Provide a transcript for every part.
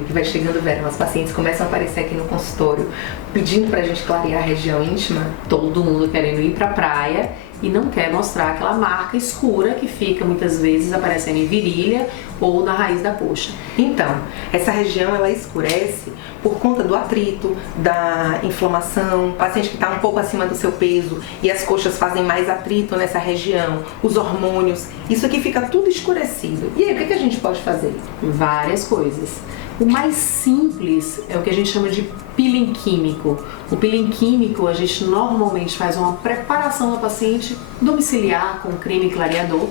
meio que vai chegando o verão, as pacientes começam a aparecer aqui no consultório pedindo pra gente clarear a região íntima. Todo mundo querendo ir pra praia e não quer mostrar aquela marca escura que fica muitas vezes aparecendo em virilha ou na raiz da coxa. Então, essa região ela escurece por conta do atrito, da inflamação, paciente que está um pouco acima do seu peso e as coxas fazem mais atrito nessa região, os hormônios, isso aqui fica tudo escurecido. E aí, o que a gente pode fazer? Várias coisas. O mais simples é o que a gente chama de peeling químico. O peeling químico, a gente normalmente faz uma preparação da paciente domiciliar com creme clareador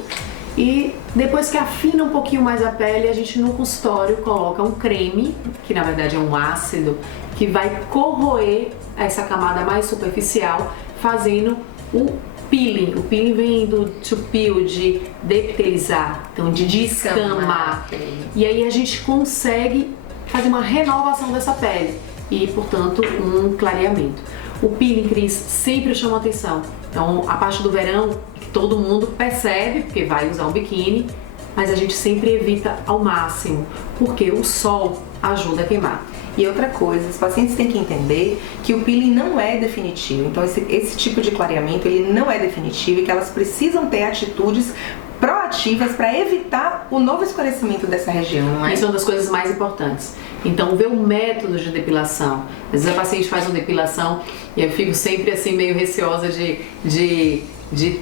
e depois que afina um pouquinho mais a pele, a gente no consultório coloca um creme, que na verdade é um ácido, que vai corroer essa camada mais superficial, fazendo o peeling. O peeling vem do to peel, de depitelizar, então de descamar. E aí a gente consegue fazer uma renovação dessa pele e, portanto, um clareamento. O peeling, Cris, sempre chama atenção. Então, a parte do verão, que todo mundo percebe, porque vai usar um biquíni, mas a gente sempre evita ao máximo, porque o sol ajuda a queimar. E outra coisa, os pacientes têm que entender que o peeling não é definitivo. Então, esse tipo de clareamento, ele não é definitivo e que elas precisam ter atitudes proativas para evitar o novo escurecimento dessa região, não é? Isso é uma das coisas mais importantes. Então, ver o método de depilação. Às vezes a paciente faz uma depilação e eu fico sempre assim meio receosa de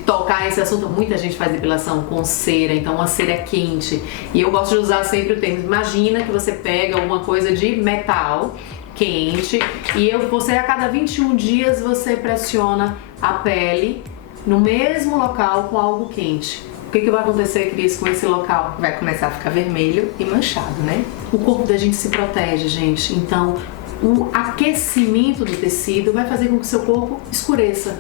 tocar esse assunto. Muita gente faz depilação com cera, então uma cera quente. E eu gosto de usar sempre o termo. Imagina que você pega alguma coisa de metal quente e você a cada 21 dias você pressiona a pele no mesmo local com algo quente. O que vai acontecer, Cris, com esse local? Vai começar a ficar vermelho e manchado, né? O corpo da gente se protege, gente. Então, o aquecimento do tecido vai fazer com que o seu corpo escureça.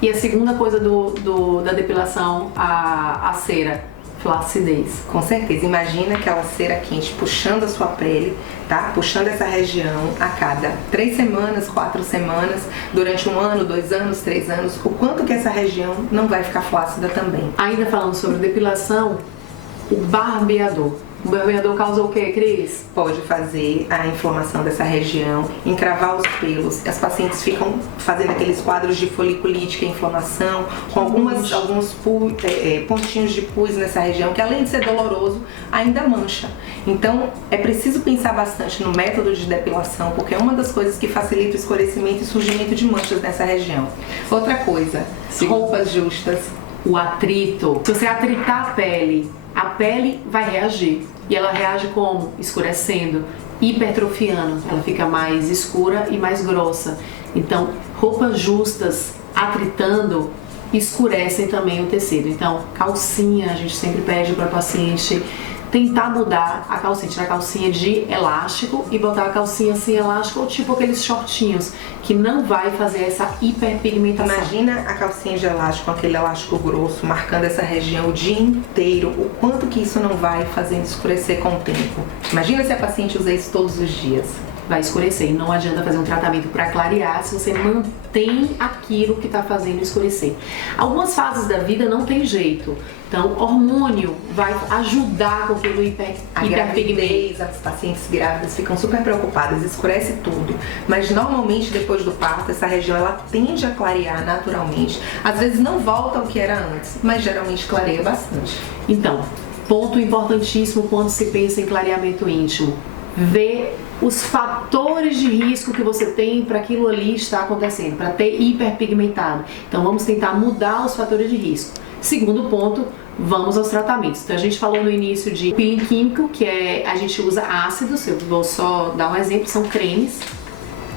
E a segunda coisa da depilação, a cera, flacidez. Com certeza, imagina aquela cera quente puxando a sua pele, tá? Puxando essa região a cada 3 semanas, 4 semanas, durante 1 ano, 2 anos, 3 anos, o quanto que essa região não vai ficar flácida também. Ainda falando sobre depilação, o barbeador. O barbeador causa o que, Cris? Pode fazer a inflamação dessa região, encravar os pelos. As pacientes ficam fazendo aqueles quadros de foliculite, que é inflamação, com alguns pontinhos de pus nessa região, que além de ser doloroso, ainda mancha. Então, é preciso pensar bastante no método de depilação, porque é uma das coisas que facilita o escurecimento e surgimento de manchas nessa região. Outra coisa, roupas justas. O atrito. Se você atritar a pele vai reagir. E ela reage como? Escurecendo, hipertrofiando. Ela fica mais escura e mais grossa. Então, roupas justas atritando escurecem também o tecido. Então, calcinha, a gente sempre pede para o paciente tentar mudar a calcinha, tirar a calcinha de elástico e botar a calcinha sem elástico ou tipo aqueles shortinhos, que não vai fazer essa hiperpigmentação. Imagina a calcinha de elástico, aquele elástico grosso, marcando essa região o dia inteiro, o quanto que isso não vai fazendo escurecer com o tempo. Imagina se a paciente usa isso todos os dias. Vai escurecer e não adianta fazer um tratamento para clarear se você mantém aquilo que está fazendo escurecer. Algumas fases da vida não tem jeito, então hormônio vai ajudar com aquilo hiperpigmento. As pacientes grávidas ficam super preocupadas, escurece tudo, mas normalmente depois do parto essa região ela tende a clarear naturalmente. Às vezes não volta ao que era antes, mas geralmente clareia bastante. Então, ponto importantíssimo quando se pensa em clareamento íntimo, ver os fatores de risco que você tem para aquilo ali estar acontecendo, para ter hiperpigmentado. Então vamos tentar mudar os fatores de risco. Segundo ponto, vamos aos tratamentos. Então a gente falou no início de peeling químico, que a gente usa ácidos, eu vou só dar um exemplo, são cremes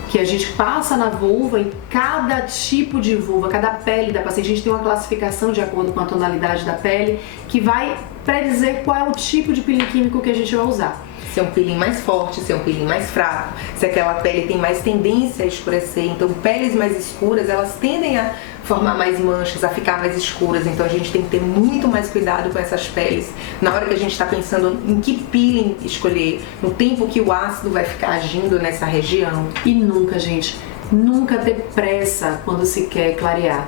que a gente passa na vulva, em cada tipo de vulva, cada pele da paciente. A gente tem uma classificação de acordo com a tonalidade da pele, que vai predizer qual é o tipo de peeling químico que a gente vai usar. Se é um peeling mais forte, se é um peeling mais fraco, se aquela pele tem mais tendência a escurecer. Então, peles mais escuras, elas tendem a formar mais manchas, a ficar mais escuras. Então, a gente tem que ter muito mais cuidado com essas peles. Na hora que a gente está pensando em que peeling escolher, no tempo que o ácido vai ficar agindo nessa região. E nunca, gente, nunca ter pressa quando se quer clarear.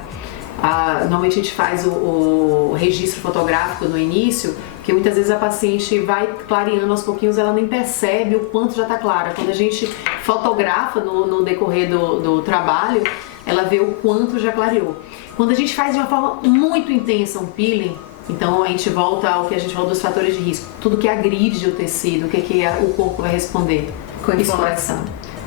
Normalmente a gente faz o registro fotográfico no início, porque muitas vezes a paciente vai clareando aos pouquinhos, ela nem percebe o quanto já está clara. Quando a gente fotografa no decorrer do trabalho, ela vê o quanto já clareou. Quando a gente faz de uma forma muito intensa um peeling, então a gente volta ao que a gente falou dos fatores de risco. Tudo que agride o tecido, o que o corpo vai responder? Com inflamação.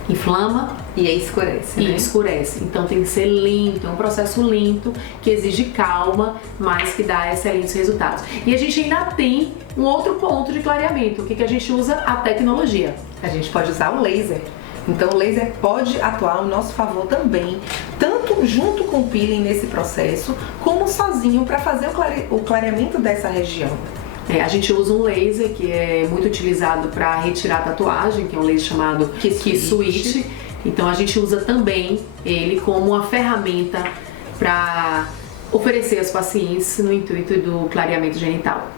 Inflama e aí escurece, né? E escurece. Então tem que ser lento, é um processo lento que exige calma, mas que dá excelentes resultados. E a gente ainda tem um outro ponto de clareamento. O que a gente usa? A tecnologia. A gente pode usar o laser. Então o laser pode atuar ao nosso favor também, tanto junto com o peeling nesse processo, como sozinho para fazer o clareamento dessa região. A gente usa um laser que é muito utilizado para retirar tatuagem, que é um laser chamado K-Switch. Então a gente usa também ele como uma ferramenta para oferecer aos pacientes no intuito do clareamento genital.